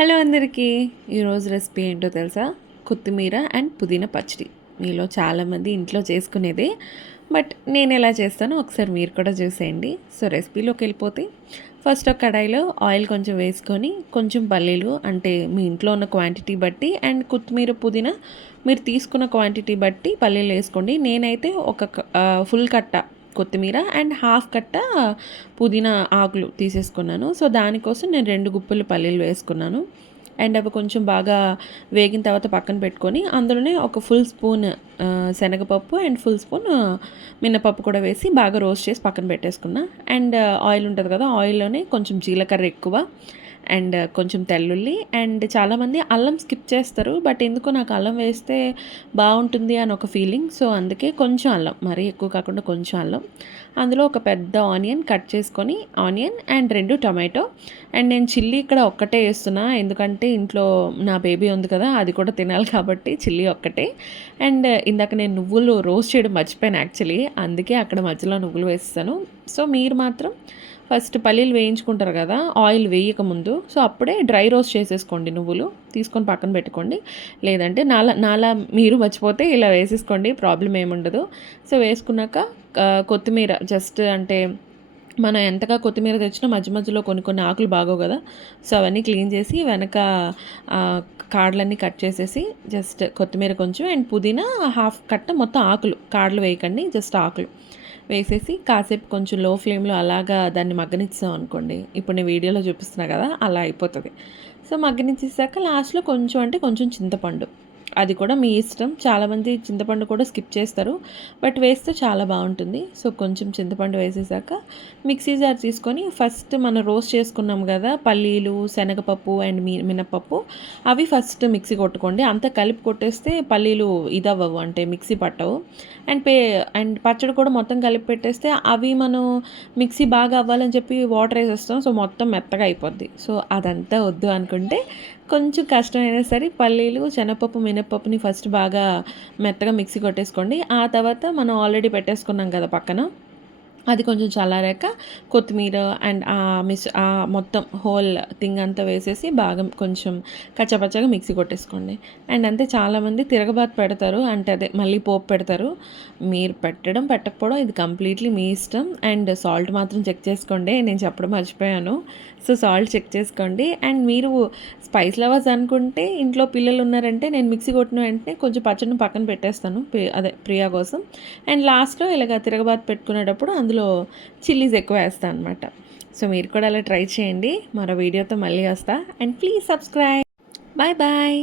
Hello అందరికీ. ఈరోజు recipe ఏంటో తెలుసా? కొత్తిమీర అండ్ పుదీనా పచ్చడి. మీలో చాలామంది ఇంట్లో చేసుకునేదే, బట్ నేను ఎలా చేస్తానో ఒకసారి మీరు కూడా చూసేయండి. సో రెసిపీలోకి వెళ్ళిపోతే ఫస్ట్ ఒక కడాయిలో ఆయిల్ కొంచెం వేసుకొని కొంచెం పల్లీలు, అంటే మీ ఇంట్లో ఉన్న క్వాంటిటీ బట్టి, అండ్ కొత్తిమీర పుదీనా మీరు తీసుకున్న క్వాంటిటీ బట్టి పల్లీలు వేసుకోండి. నేనైతే ఒక ఫుల్ కట్ట కొత్తిమీర అండ్ హాఫ్ కట్ట పుదీనా ఆకులు తీసేసుకున్నాను. సో దానికోసం నేను 2 గుప్పులు పల్లీలు వేసుకున్నాను. అండ్ అవి కొంచెం బాగా వేగిన తర్వాత పక్కన పెట్టుకొని అందులోనే ఒక ఫుల్ స్పూన్ శనగపప్పు అండ్ ఫుల్ స్పూన్ మినపప్పు కూడా వేసి బాగా రోస్ట్ చేసి పక్కన పెట్టేసుకున్నా. అండ్ ఆయిల్ ఉంటుంది కదా, ఆయిల్లోనే కొంచెం జీలకర్ర ఎక్కువ అండ్ కొంచెం తెల్లుల్లి, అండ్ చాలామంది అల్లం స్కిప్ చేస్తారు, బట్ ఎందుకో నాకు అల్లం వేస్తే బాగుంటుంది అని ఒక ఫీలింగ్. సో అందుకే కొంచెం అల్లం, మరీ ఎక్కువ కాకుండా కొంచెం అల్లం, అందులో ఒక పెద్ద ఆనియన్ కట్ చేసుకొని, ఆనియన్ అండ్ 2 టొమాటో. అండ్ నేను చిల్లీ ఇక్కడ ఒక్కటే వేస్తున్నా, ఎందుకంటే ఇంట్లో నా బేబీ ఉంది కదా, అది కూడా తినాలి కాబట్టి చిల్లీ ఒక్కటే. అండ్ ఇందాక నేను నువ్వులు రోస్ట్ చేయడం మర్చిపోయాను యాక్చువల్లీ, అందుకే అక్కడ మధ్యలో నువ్వులు వేస్తాను. సో మీరు మాత్రం ఫస్ట్ పల్లీలు వేయించుకుంటారు కదా ఆయిల్ వేయకముందు, సో అప్పుడే డ్రై రోస్ట్ చేసేసుకోండి, నువ్వులు తీసుకొని పక్కన పెట్టుకోండి. లేదంటే నాలా మీరు మర్చిపోతే ఇలా వేసేసుకోండి, ప్రాబ్లం ఏముండదు. సో వేసుకున్నాక కొత్తిమీర జస్ట్ అంటే మనం ఎంతగా కొత్తిమీర తెచ్చినా మధ్య మధ్యలో కొన్ని కొన్ని ఆకులు బాగోవు కదా, సో అవన్నీ క్లీన్ చేసి వెనక కాడలన్నీ కట్ చేసేసి జస్ట్ కొత్తిమీర కొంచెం అండ్ పుదీనా హాఫ్ కట్ట, మొత్తం ఆకులు కాడలు వేయకండి, జస్ట్ ఆకులు వేసేసి కాసేపు కొంచెం లో ఫ్లేమ్లో అలాగా దాన్ని మగ్గనిచ్చాం అనుకోండి, ఇప్పుడు నేను వీడియోలో చూపిస్తున్నా కదా అలా అయిపోతుంది. సో మగ్గనిచ్చేసాక లాస్ట్లో కొంచెం అంటే కొంచెం చింతపండు, అది కూడా మీ ఇష్టం. చాలామంది చింతపండు కూడా స్కిప్ చేస్తారు, బట్ వేస్తే చాలా బాగుంటుంది. సో కొంచెం చింతపండు వేసేసాక మిక్సీ జార్ తీసుకొని ఫస్ట్ మనం రోస్ట్ చేసుకున్నాం కదా పల్లీలు, శనగపప్పు అండ్ మినపప్పు, అవి ఫస్ట్ మిక్సీ కొట్టుకోండి. అంతా కలిపి కొట్టేస్తే పల్లీలు ఇదవ్వవు, అంటే మిక్సీ పట్టవు. అండ్ పచ్చడి కూడా మొత్తం కలిపి పెట్టేస్తే అవి మనం మిక్సీ బాగా అవ్వాలని చెప్పి వాటర్ వేసేస్తాం, సో మొత్తం మెత్తగా అయిపోద్ది. సో అదంతా వద్దు అనుకుంటే కొంచెం కష్టమైనా సరే పల్లీలు, శనగపప్పు, మినపప్పుని ఫస్ట్ బాగా మెత్తగా మిక్సీ కొట్టేసుకోండి. ఆ తర్వాత మనం ఆల్రెడీ పెట్టేసుకున్నాం కదా పక్కన, అది కొంచెం చల్లారాక కొత్తిమీర అండ్ మొత్తం హోల్ థింగ్ అంతా వేసేసి బాగా కొంచెం కచ్చపచ్చగా మిక్సీ కొట్టేసుకోండి. అండ్ అంతే, చాలామంది తిరగబాతు పెడతారు, అంటే అదే మళ్ళీ పోపు పెడతారు. మీరు పెట్టడం పెట్టకపోవడం ఇది కంప్లీట్లీ మీ ఇష్టం. అండ్ సాల్ట్ మాత్రం చెక్ చేసుకోండి, నేను చెప్పడం మర్చిపోయాను. సో సాల్ట్ చెక్ చేసుకోండి. అండ్ మీరు స్పైస్ లవర్స్ అనుకుంటే, ఇంట్లో పిల్లలు ఉన్నారంటే నేను మిక్సీ కొట్టిన వెంటనే కొంచెం పచ్చడిని పక్కన పెట్టేస్తాను, అదే ప్రియా కోసం. అండ్ లాస్ట్లో ఇలాగ తిరగబాతు పెట్టుకునేటప్పుడు అందులో చిల్లీస్ ఎక్కువ వేస్తాను అనమాట. సో మీరు కూడా అలా ట్రై చేయండి. మరో వీడియోతో మళ్ళీ వస్తా. And please subscribe. Bye bye.